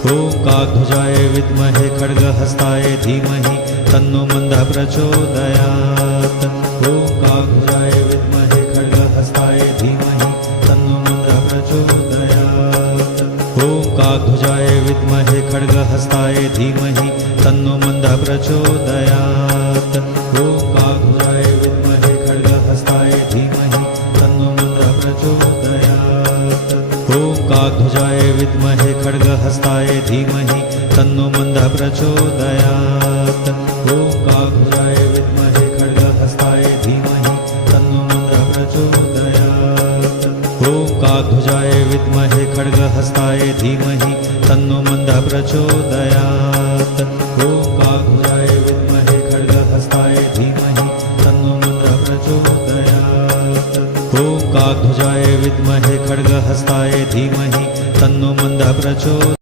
ॐ काकध्वजाय विद्महे खड्गहस्ताय धीमहि तन्नो मन्दः प्रचोदयात्। ॐ काकध्वजाय विद्महे खड्गहस्ताय धीमहि तन्नो मन्दः प्रचोदयात्। ॐ काकध्वजाय विद्महे खड्गहस्ताय धीमहि तन्नो मन्दः प्रचोदयात्। ॐ काकध्वजाय विद्महे खड्गहस्ताय धीमहि तन्नो मन्दः प्रचोदयात्। ॐ काकध्वजाय विद्महे खड्गहस्ताय धीमहि तन्नो मन्दः प्रचोदयात्। ॐ काकध्वजाय विद्महे खड्गहस्ताय धीमहि तन्नो मन्दः प्रचोदयात्। ॐ काकध्वजाय विद्महे खड्गहस्ताय धीमहि तन्नो मन्दः प्रचोदयात्। ॐ काकध्वजाय विद्महे खड्गहस्ताय धीमहि तन्नो मन्दः प्रचोदयात्। ॐ काकध्वजाय विद्महे खड्गहस्ताय धीमहि तन्नो मन्दः प्रचोदयात्।